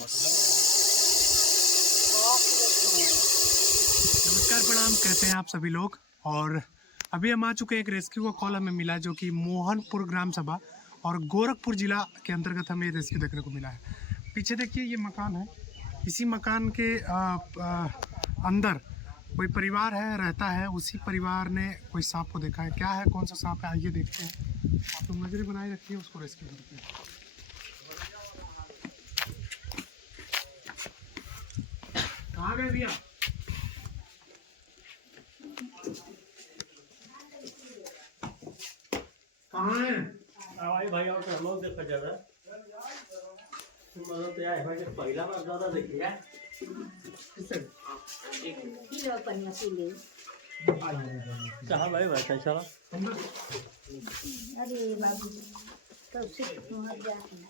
नमस्कार, प्रणाम। कैसे हैं आप सभी लोग। और अभी हम आ चुके हैं, एक रेस्क्यू का कॉल हमें मिला जो कि मोहनपुर ग्राम सभा और गोरखपुर जिला के अंतर्गत हमें रेस्क्यू देखने को मिला है। पीछे देखिए, ये मकान है। इसी मकान के अंदर कोई परिवार है, रहता है। उसी परिवार ने कोई सांप को देखा है। क्या है, कौन सा सांप है, आइए देखते हैं। आप लोग नजर बनाए रखिए, उसको रेस्क्यू करते हैं। कहाँ गए भैया? कहाँ है? भाई और हम लोग देखा जा रहा है। मतलब तो यार भाई पहला बार ज्यादा देखिए यार। किलो पनिया पीले। कहाँ भाई कैसा चला? अरे बाबू तो सिर्फ मर जाती है।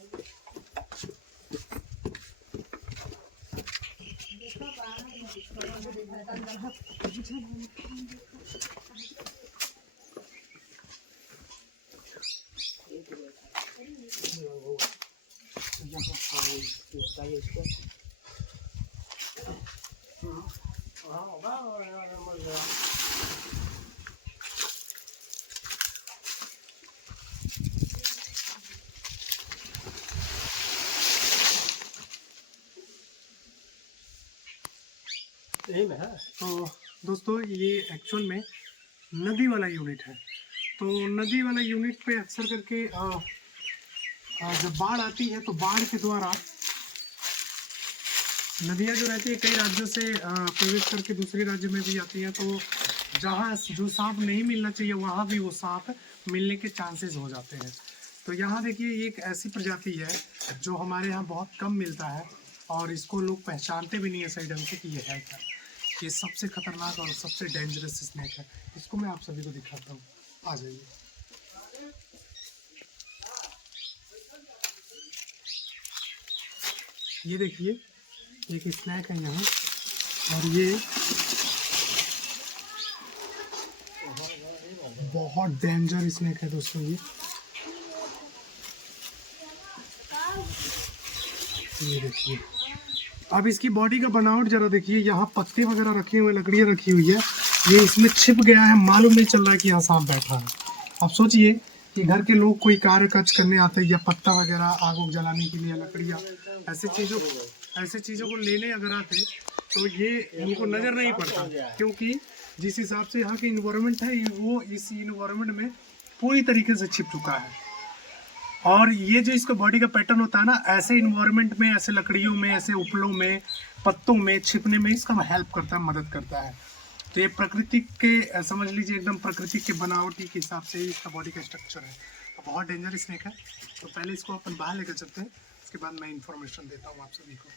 यही में है। तो दोस्तों, ये एक्चुअल में नदी वाला यूनिट है। तो नदी वाला यूनिट पे अक्सर करके जब बाढ़ आती है तो बाढ़ के द्वारा नदियाँ जो रहती है कई राज्यों से प्रवेश करके दूसरे राज्य में भी आती हैं। तो जहाँ जो सांप नहीं मिलना चाहिए वहाँ भी वो सांप मिलने के चांसेस हो जाते हैं। तो यहाँ देखिए, ये एक ऐसी प्रजाति है जो हमारे यहाँ बहुत कम मिलता है और इसको लोग पहचानते भी नहीं है सही ढंग से कि ये है क्या। ये सबसे खतरनाक और सबसे डेंजरस स्नेक है। इसको मैं आप सभी को दिखाता हूँ, आ जाइए। ये देखिए, एक स्नैक है यहाँ, और ये बहुत डेंजर स्नैक है दोस्तों। ये देखिए, अब इसकी बॉडी का बनावट जरा देखिए। यहाँ पत्ते वगैरह रखे हुए, लकड़ियाँ रखी हुई है। ये इसमें छिप गया है, मालूम नहीं चल रहा है कि यहाँ सांप बैठा है। अब सोचिए कि घर के लोग कोई कार्य काज करने आते हैं या पत्ता वगैरह आग उग जलाने के लिए, लकड़ियाँ, ऐसे चीज़ों को लेने अगर आते तो ये उनको नज़र नहीं पड़ता, क्योंकि जिस हिसाब से यहाँ की इन्वायरमेंट है वो इस इन्वायरमेंट में पूरी तरीके से छिप चुका है। और ये जो इसका बॉडी का पैटर्न होता है ना, ऐसे इन्वायरमेंट में, ऐसे लकड़ियों में, ऐसे उपलों में, पत्तों में छिपने में इसका हेल्प करता है, मदद करता है। तो ये प्रकृति के, समझ लीजिए, एकदम प्रकृति के बनावटी के हिसाब से ही इसका बॉडी का स्ट्रक्चर है। तो बहुत डेंजर स्नेक है। तो पहले इसको अपन बाहर लेकर चलते हैं, उसके बाद मैं इन्फॉर्मेशन देता हूँ आप सभी को।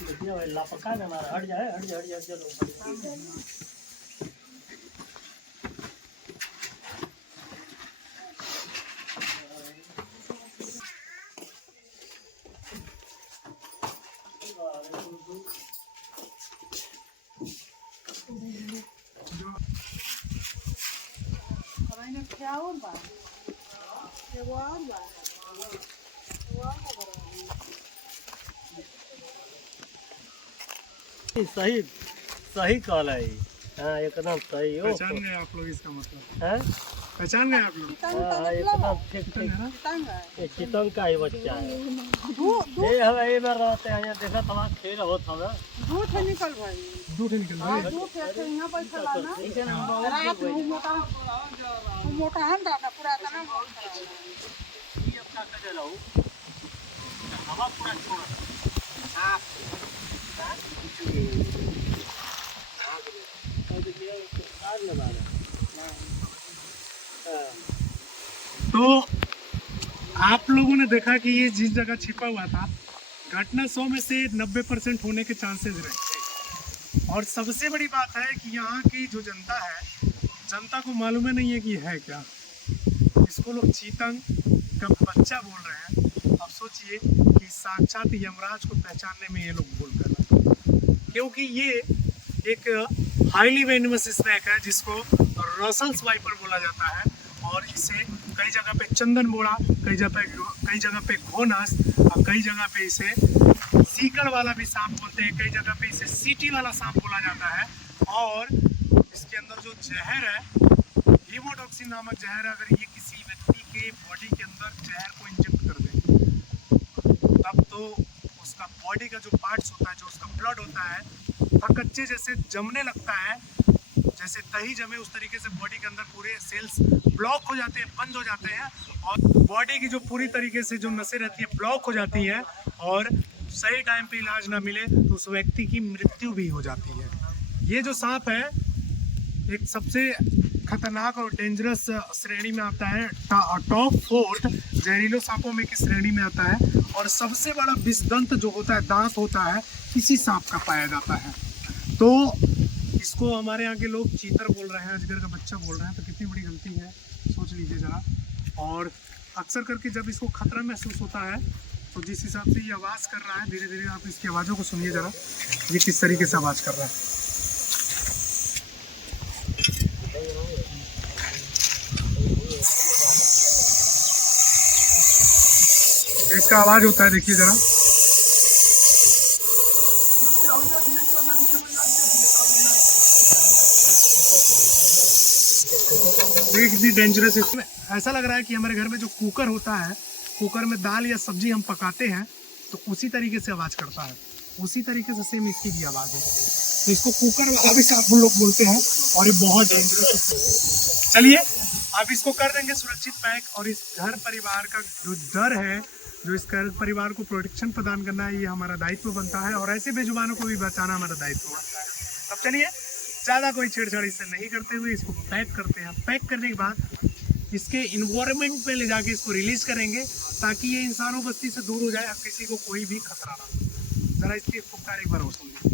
देखिए भाई लापका है हमारा। हट जाए चलो। सही सही कॉल है। हाँ एकदम सही हो। पहचान गए आप लोग इसका मतलब? हैं? पहचान गए आप लोग? हाँ एकदम ठीक। ये चितंग का ही बच्चा है। ये हम यही बार रहते हैं यहाँ, देखा था खेल होता था। दूध निकल भाई। मोटा है ना पूरा तना ये अपना कर रहा हूँ। हवा पूरा छोड़ा। हाँ। देखिए कार लगा रहा है। तो आप लोगों ने देखा कि ये जिस जगह छिपा हुआ था, घटना 100 में से 90% होने के चांसेस रहते हैं। और सबसे बड़ी बात है कि यहाँ की जो जनता है, जनता को मालूम ही नहीं है कि है क्या। इसको लोग चीतंग का बच्चा बोल रहे हैं। अब सोचिए कि साक्षात यमराज को पहचानने में ये लोग भूल कर रहे हैं, क्योंकि ये एक हाईली वेनमस स्नैक है जिसको रसल्स वाइपर बोला जाता है। और इसे कई जगह पे चंदन बोड़ा, कई जगह पे घोनस, और कई जगह पे इसे सीकड़ वाला भी सांप बोलते हैं, कई जगह पे इसे सीटी वाला सांप बोला जाता है। और इसके अंदर जो जहर है, हीमोटॉक्सिन नामक जहर, अगर ये किसी व्यक्ति के बॉडी के अंदर जहर को इंजेक्ट कर दे, तब तो उसका बॉडी का जो पार्ट्स होता है, जो उसका ब्लड होता है, कच्चे जैसे जमने लगता है, जैसे दही जमे उस तरीके से बॉडी के अंदर पूरे सेल्स ब्लॉक हो जाते हैं, बंद हो जाते हैं। और बॉडी की जो पूरी तरीके से जो नसें रहती है ब्लॉक हो जाती हैं, और सही टाइम पे इलाज ना मिले तो उस व्यक्ति की मृत्यु भी हो जाती है। ये जो सांप है एक सबसे खतरनाक और डेंजरस श्रेणी में आता है, टॉप 4 जहरीलो सांपों में की श्रेणी में आता है। और सबसे बड़ा विषदंत जो होता है, दांत होता है, इसी सांप का पाया जाता है। तो इसको हमारे यहाँ के लोग चीतर बोल रहे हैं, अजगर का बच्चा बोल रहे हैं, तो कितनी बड़ी गलती है, सोच लीजिए ज़रा। और अक्सर करके जब इसको खतरा महसूस होता है तो जिस हिसाब से ये आवाज़ कर रहा है, धीरे धीरे आप इसकी आवाज़ों को सुनिए ज़रा, ये किस तरीके से आवाज़ कर रहा है। इसका आवाज़ होता है, देखिए ज़रा। कितनी डेंजरस। इसमें ऐसा लग रहा है कि हमारे घर में जो कुकर होता है, कुकर में दाल या सब्जी हम पकाते हैं तो उसी तरीके से आवाज़ करता है, उसी तरीके से सेम इसकी भी आवाज़ है। तो इसको कुकर वाला भी सांप हम लोग बोलते हैं, और ये बहुत डेंजरस है। चलिए अब इसको कर देंगे सुरक्षित पैक। और इस घर परिवार का जो डर है, जो इस घर परिवार को प्रोटेक्शन प्रदान करना है, ये हमारा दायित्व बनता है। और ऐसे बेजुबानों को भी बचाना हमारा दायित्व बनता है। अब चलिए ज़्यादा कोई छेड़छाड़ इससे नहीं करते हुए इसको पैक करते हैं। पैक करने के बाद इसके इन्वायरमेंट में ले जाके इसको रिलीज़ करेंगे, ताकि ये इंसानों बस्ती से दूर हो जाए और किसी को कोई भी खतरा ना हो। ज़रा इसकी पुकार एक बार और सुनिए।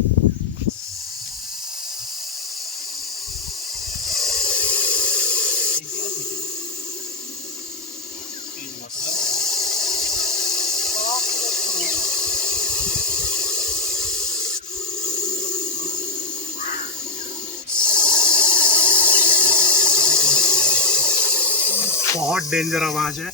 बहुत डेंजर आवाज़ है,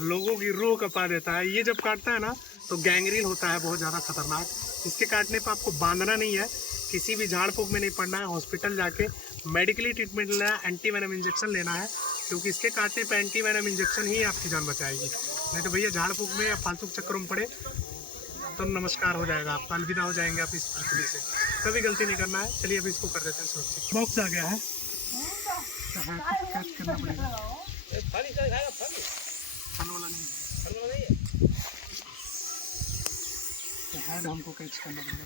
लोगों की रूह कपा देता है। ये जब काटता है ना तो गैंग्रीन होता है, बहुत ज़्यादा खतरनाक। इसके काटने पर आपको बांधना नहीं है, किसी भी झाड़ फूक में नहीं पड़ना है, हॉस्पिटल जाके मेडिकली ट्रीटमेंट लेना है, एंटीवेनम इंजेक्शन लेना है, क्योंकि इसके काटने पर एंटीवेनम इंजेक्शन ही आपकी जान बचाएगी। नहीं तो भैया झाड़ फूक में या फालतू चक्करों में पड़े तो नमस्कार हो जाएगा, आप अलविदा हो जाएंगे आप इस पृथ्वी से। कभी गलती नहीं करना है। चलिए अभी इसको कर देते हैं सुरक्षित। बॉक्स आ गया है, कैच करना पड़ेगा। फल वाला नहीं है, हेड हमको कैच करना पड़ेगा।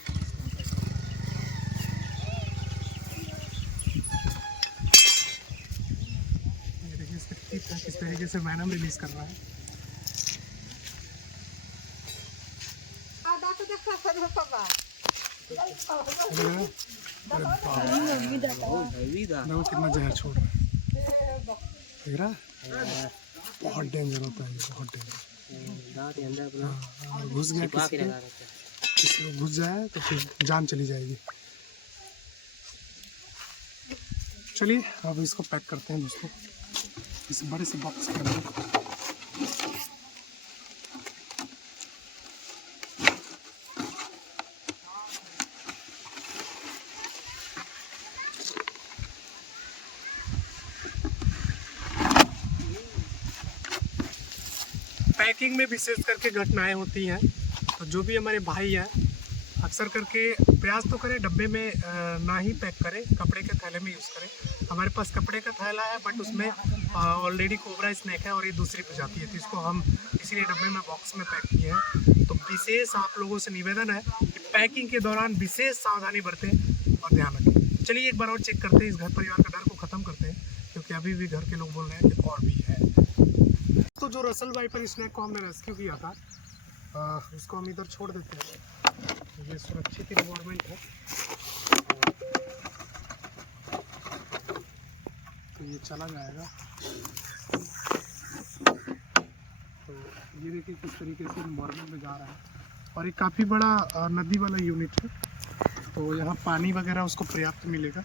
ये देखिए इसका टिप है, किस तरीके से वेनम रिलीज कर रहा है। देखो कितना जहर छोड़ रहा है, देख रहा है? बहुत डेंजर होता है, बहुत डेंजर। घुस गया किसी को घुस जाए तो फिर जान चली जाएगी। चलिए अब इसको पैक करते हैं दोस्तों, इस बड़े से बॉक्स के अंदर। पैकिंग में विशेष करके घटनाएं होती हैं, तो जो भी हमारे भाई हैं अक्सर करके प्रयास तो करें डब्बे में ना ही पैक करें, कपड़े के थैले में यूज़ करें। हमारे पास कपड़े का थैला है, बट उसमें ऑलरेडी कोबरा स्नैक है और ये दूसरी प्रजाति है, तो इसको हम इसीलिए डब्बे में बॉक्स में पैक किए हैं। तो विशेष आप लोगों से निवेदन है कि पैकिंग के दौरान विशेष सावधानी बरतें और ध्यान रखें। चलिए एक बार और चेक करते हैं, इस घर परिवार का डर को ख़त्म करते हैं, क्योंकि अभी भी घर के लोग बोल रहे हैं कि और भी है। तो जो रसल वाइपर स्नेक को हमने रेस्क्यू किया था, उसको हम इधर छोड़ देते हैं। ये सुरक्षित इन्वायरमेंट है, तो ये चला जाएगा। तो ये देखिए किस तरीके से इन्वायरमेंट में जा रहा है, और ये काफ़ी बड़ा नदी वाला यूनिट है, तो यहाँ पानी वगैरह उसको पर्याप्त मिलेगा।